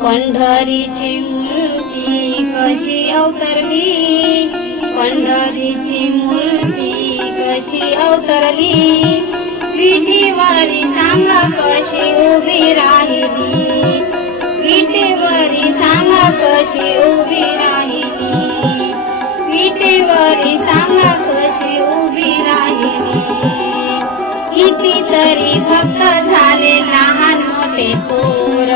पंढरीची मूर्ती कशी अवतरली? पंढरीची मूर्ती कशी अवतरली? विठीवारी सांगा कशी उभी राहिली? विटेवरी सांगा कशी उभी राहिली? विटेवरी सांगा कशी उभी राहिली? कितीतरी भक्त झाले लहान मोठे चोर.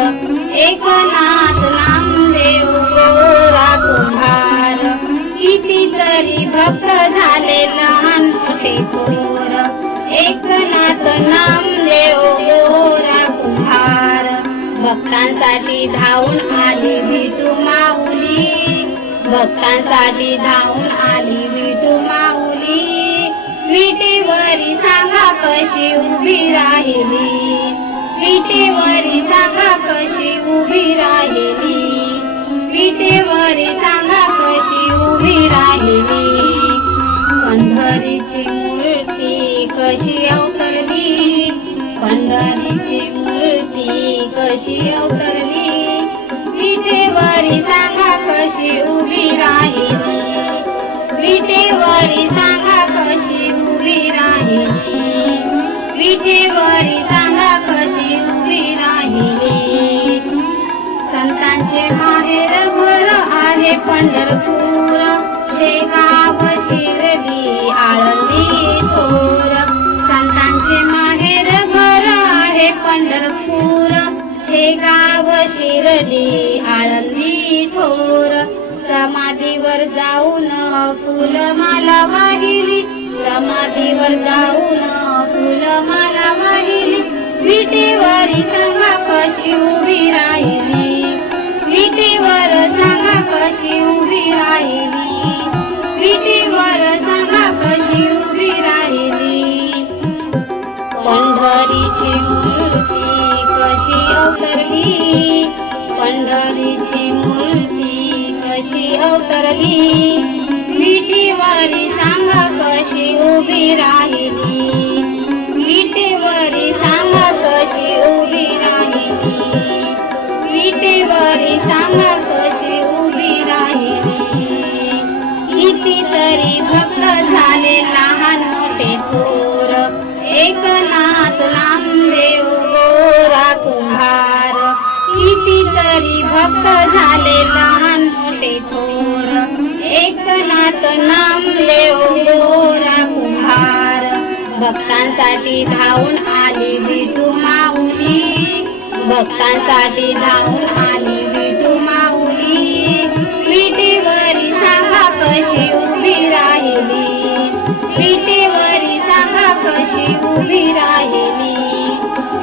एकनाथ नामदेव गोरा कुंभार. कितीतरी भक्त झाले लहान मोठे चोर. एकनाथ नामदेव गोरा कुंभार. भक्तांसाठी धावून आली विठू माऊली. भक्तांसाठी धावून आली विठू माऊली. विटेवरी सांगा कशी उभी राहिली. विटेवरी सांगा कशी उभी राहिली? विटेवरी सांगा कशी उभी राहिली? पंढरीची मूर्ती कशी अवतरली? पंढरीची मूर्ती कशी अवतरली? विटेवरी सांगा कशी उभी राहिली? विटेवरी सांगा कशी उभी राहिली? विटेवरी सांगा कशी उभी राहिली? संतांचे माहेर घर आहे पंढरपूर. शेगाव शिरली आळंदी थोर. संतांचे माहेर घर आहे पंढरपूर. शेगाव शिरली आळंदी थोर. समाधीवर जाऊन फुलमाला वाहिली. समाधीवर जाऊन फुलमाला वाहिली विटेवरी सांगा कशी उभी राहिली. विटेवर सांगा कशी उभी राहिली. विटेवर सांगा कशी उभी राहिली. पंढरीची मूर्ती कशी अवतरली. पंढरीची मूर्ती कशी अवतरली. विटीवारी सांगा कशी उभी राहिली. विटेवरी सांगा कशी उभी राहिली? विटेवरी सांगा कशी उभी राहिली? कितीतरी भक्त झाले लहान मोठे थोर. एकनाथ नामदेव गोरा कुंभार. कितीतरी भक्त झाले लहान मोठे थोर. एकनाथ नामदेव गोरा भक्तांसाठी धावून आली विठू माऊली. भक्तांसाठी धावून आली विठू माऊली. विटेवरी सांगा कशी उभी राहिली. विटेवरी सांगा कशी उभी राहिली.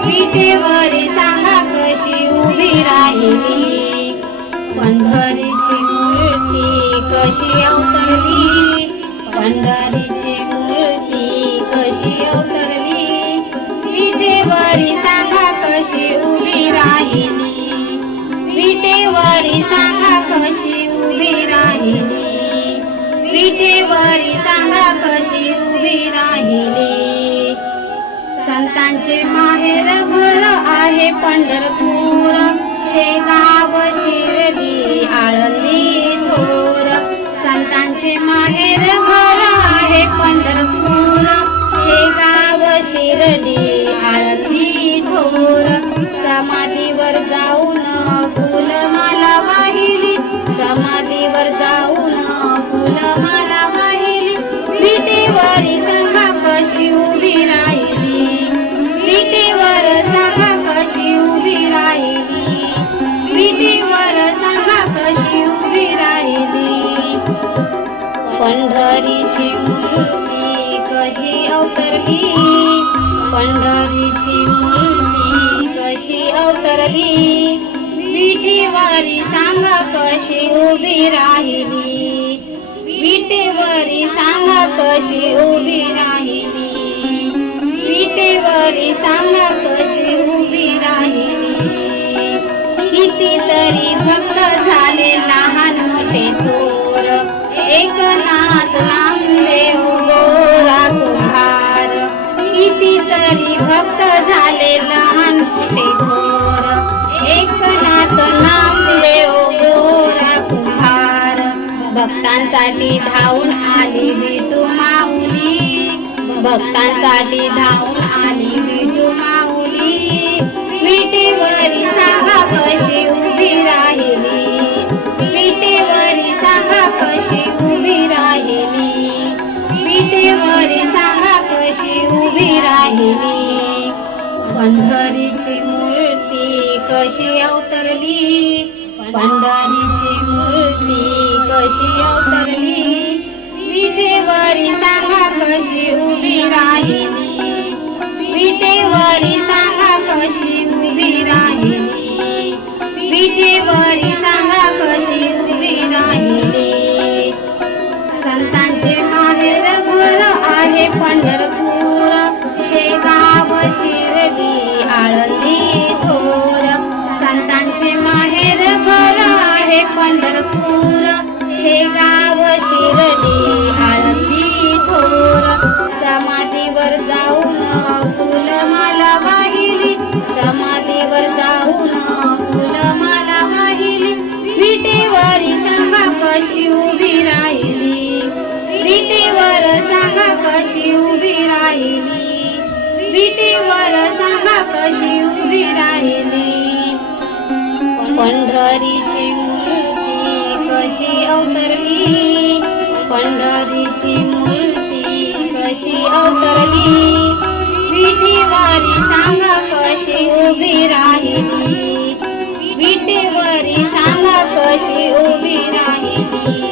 विटेवरी सांगा कशी उभी राहिली. पंढरीची मूर्ती कशी अवतरली. पंढरीची विटेवरी सांगा कशी उभी राहिली? विटेवरी सांगा कशी उभी राहिली? विटेवरी सांगा कशी उभी राहिली? संतांचे माहेर घर आहे पंढरपूर. शेगाव शिर्डी आळंदी थोर. संतांचे माहेर घर आहे पंढरपूर. शेगाव शिरडी आळंदी थोर. समाधीवर जाऊन फुलमाला वाहिली. समाधीवर जाऊन फुलमाला वाहिली. विटेवर सांगा कशी उभी राहिली. विटेवर सांगा कशी उभी राहिली. विटेवर सांगा कशी उभी राहिली. पंढरीची मूर्ती कशी अवतरली. पंढरीची मूर्ती कशी अवतरली? विठीवरी सांगा कशी उभी राहिली? विटेवरी सांगा कशी उभी राहिली? विटेवरी सांगा कशी उभी राहिली? कितीतरी भक्त झाले लहान मोठे थोर एकनाथ नामदेव भक्त झाले लहान मोठे घोर नाम देव गोरा कुंभार. भक्तांसाठी धावून आली विटू माऊली. भक्तांसाठी धावून आली विटू माऊली. विटेवरी सांगा कशी उभी राहिली. विटेवरी सांगा कशी उभी राहिली. विटेवरी सांगा कशी उभी राहिली. पंढरीची मूर्ती कशी अवतरली? पंढरीची मूर्ती कशी अवतरली? विटेवरी सांगा कशी उभी राहिली? विटेवरी सांगा कशी उभी राहिली? विटेवरी सांगा कशी उभी राहिली? संतांचे माहेर घर आहे पंढरपूर. शेगाव शिर्डी आळंदी थोर. संतांचे माहेर घर आहे पंढरपूर. शेगाव शिर्डी आळंदी थोर. समाधीवर जाऊन फुलमाला वाहिली. समाधीवर जाऊन फुलमाला वाहिली. विटेवरी सांगा कशी उभी राहिली. विटेवर सांगा कशी उभी राहिली. विटेवर सांगा कशी उभी राहिली. पंढरीची मूर्ती कशी अवतरली? पंढरीची मूर्ती कशी अवतरली? विटेवरी सांगा कशी उभी राहिली. विटेवरी सांगा कशी उभी राहिली.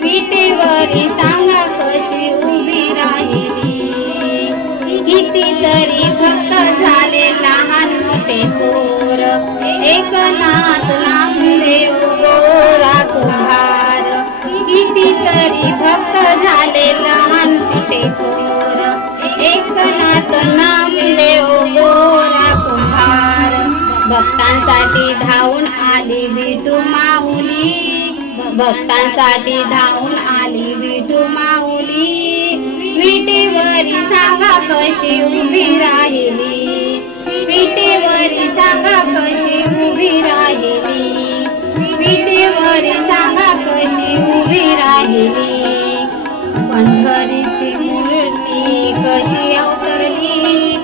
विटेवरी सांगा कितीतरी भक्त झाले लहान मोठे थोर. एकनाथ नामदेव गोरा कुंभार कितीतरी भक्त झाले लहान मोठे थोर. एकनाथ नामदेव गोरा कुंभार भक्तांसाठी धावून आली विटू माऊली. भक्तांसाठी धावून आली विटू माऊली. पिठेवरी सांगा कशी उभी राहिली? पिठेवरी सांगा कशी उभी राहिली? पिठेवरी सांगा कशी उभी राहिली? पंढरीची मूर्ती कशी अवतरली?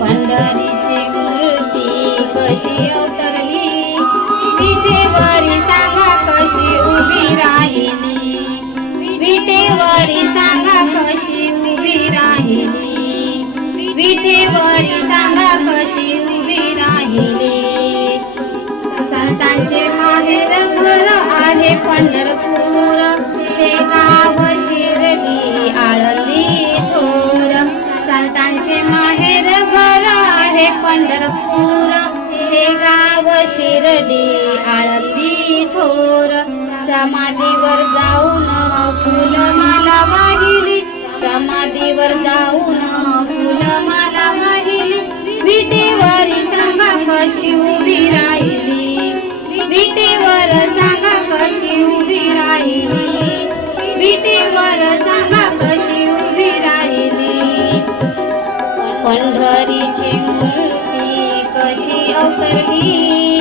पंढरीची मूर्ती कशी अवतरली? पिठेवरी सांगा कशी उभी राहिली? विटेवरी सांगा कशी उभी राहिली. सांगा कशी उभी राहिली. संतांचे माहेर घर आहे पंढरपूर. शेगाव शिर्डी आळंदी थोर. संतांचे माहेर घर आहे पंढरपूर. शेगाव शिर्डी आळंदी थोर. समाधीवर जाऊन फुलमाला वाहिली. समाधीवर जाऊन फुलमाला वाहिली विटेवरी सांगा कशी उभी राहिली. विटेवर सांगा कशी उभी राहिली. विटेवर सांगा कशी उभी राहिली. पंढरीची मूर्ती कशी अवतरली.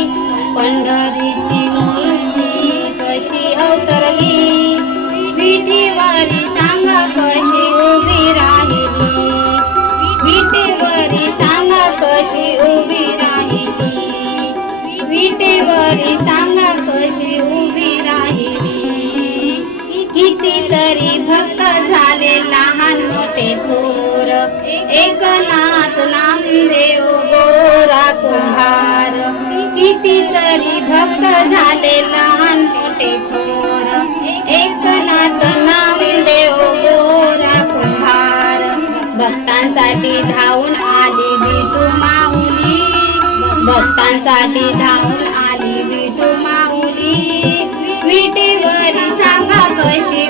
पंढरीची मूर्ती कशी अवतरली. विटेवरी सांगा कशी भक्त झाले लहान मोठे थोर. एकनाथ नामदेव गोरा कुंभार. कितीतरी भक्त झाले लहान मोठे थोर. एकनाथ नामदेव गोरा कुंभार. भक्तांसाठी धावून आली विठू माऊली. भक्तांसाठी धावून आली विठू माऊली. विटेवरी सांगा कशी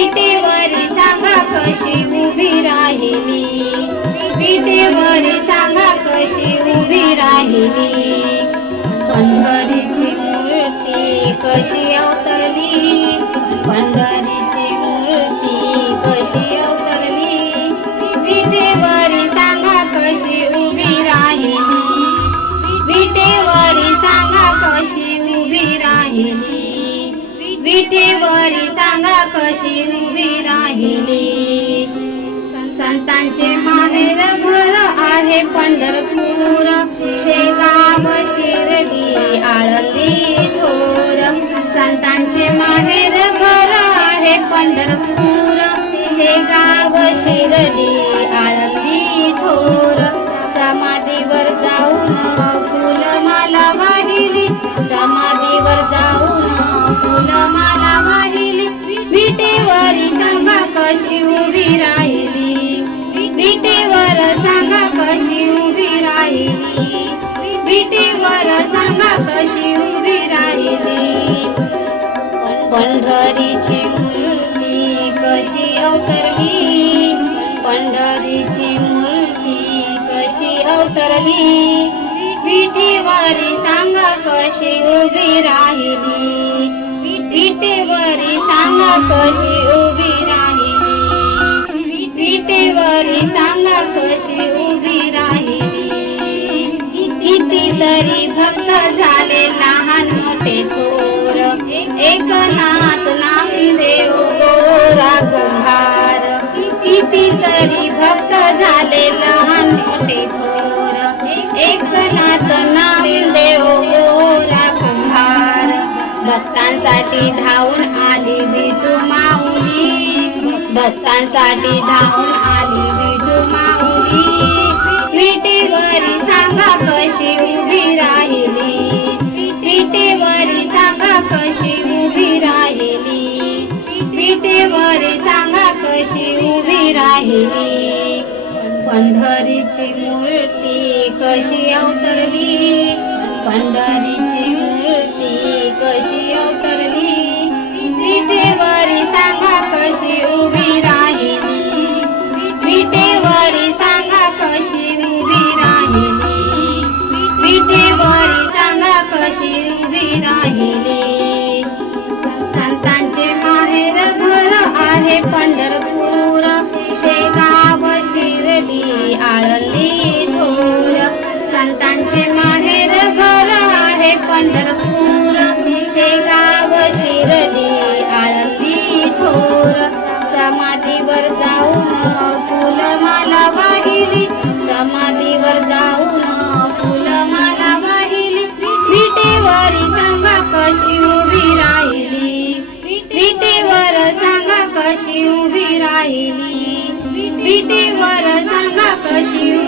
विटेवरी सांगा कशी उभी राहिली. विटेवरी सांगा कशी उभी राहिली. पंढरीची मूर्ती कशी अवतरली. पंढरीची मूर्ती कशी अवतरली. विटेवरी सांगा कशी उभी राहिली. विटेवरी सांगा कशी उभी राहिली. विठेवरी सांगा कशी उभी राहिली? संतांचे माहेर घर आहे पंढरपूर. शेगाव शिर्डी आळंदी थोर. संतांचे माहेर घर आहे पंढरपूर. शेगाव शिर्डी आळंदी थोर. समाधीवर जाऊन फुलमाला वाहिली. समाधीवर जाऊन कशी उभी राहिली? विटेवर सांग कशी उभी राहिली? विटेवर सांगा कशी उभी राहिली? पंढरीची मूर्ती कशी अवतरली? पंढरीची मूर्ती कशी अवतरली? विठीवरी सांगा कशी उभी राहिली? विठेवरी सांग कशी उभी राहिली? विठेवरी सांगा कशी उभी राहिली? कितीतरी भक्त झाले लहान मोठे थोर. एकनाथ नामदेव गोरा कुंभार. कितीतरी भक्त झाले लहान मोठे थोर. एकनाथ नामदेव गोरा कुंभार. भक्तांसाठी धावून आली विठू माऊली भक्तांसाठी धावून आली विठू माऊली. विटेवरी सांगा कशी उभी राहिली. विटेवरी सांगा कशी उभी राहिली. विटेवरी सांगा कशी उभी राहिली. पंढरीची मूर्ती कशी अवतरली. पंढरीची मूर्ती कशी अवतरली. वरी सांगा कशी उभी राहिली? विटेवरी सांगा कशी उभी राहिली? विटेवरी सांगा कशी उभी राहिली? संतांचे माहेर घर आहे पंढरपूर. शेगाव शिरली आळली थोर. संतांचे माहेर घर आहे पंढरपूर. शेगाव शिरली जाऊन फुलमाला वाहिली. समाधीवर जाऊन फुलमाला वाहिली. विटेवरी सांगा कशी उभी राहिली. विटेवर सांगा कशी उभी राहिली. विटेवर सांगा कशी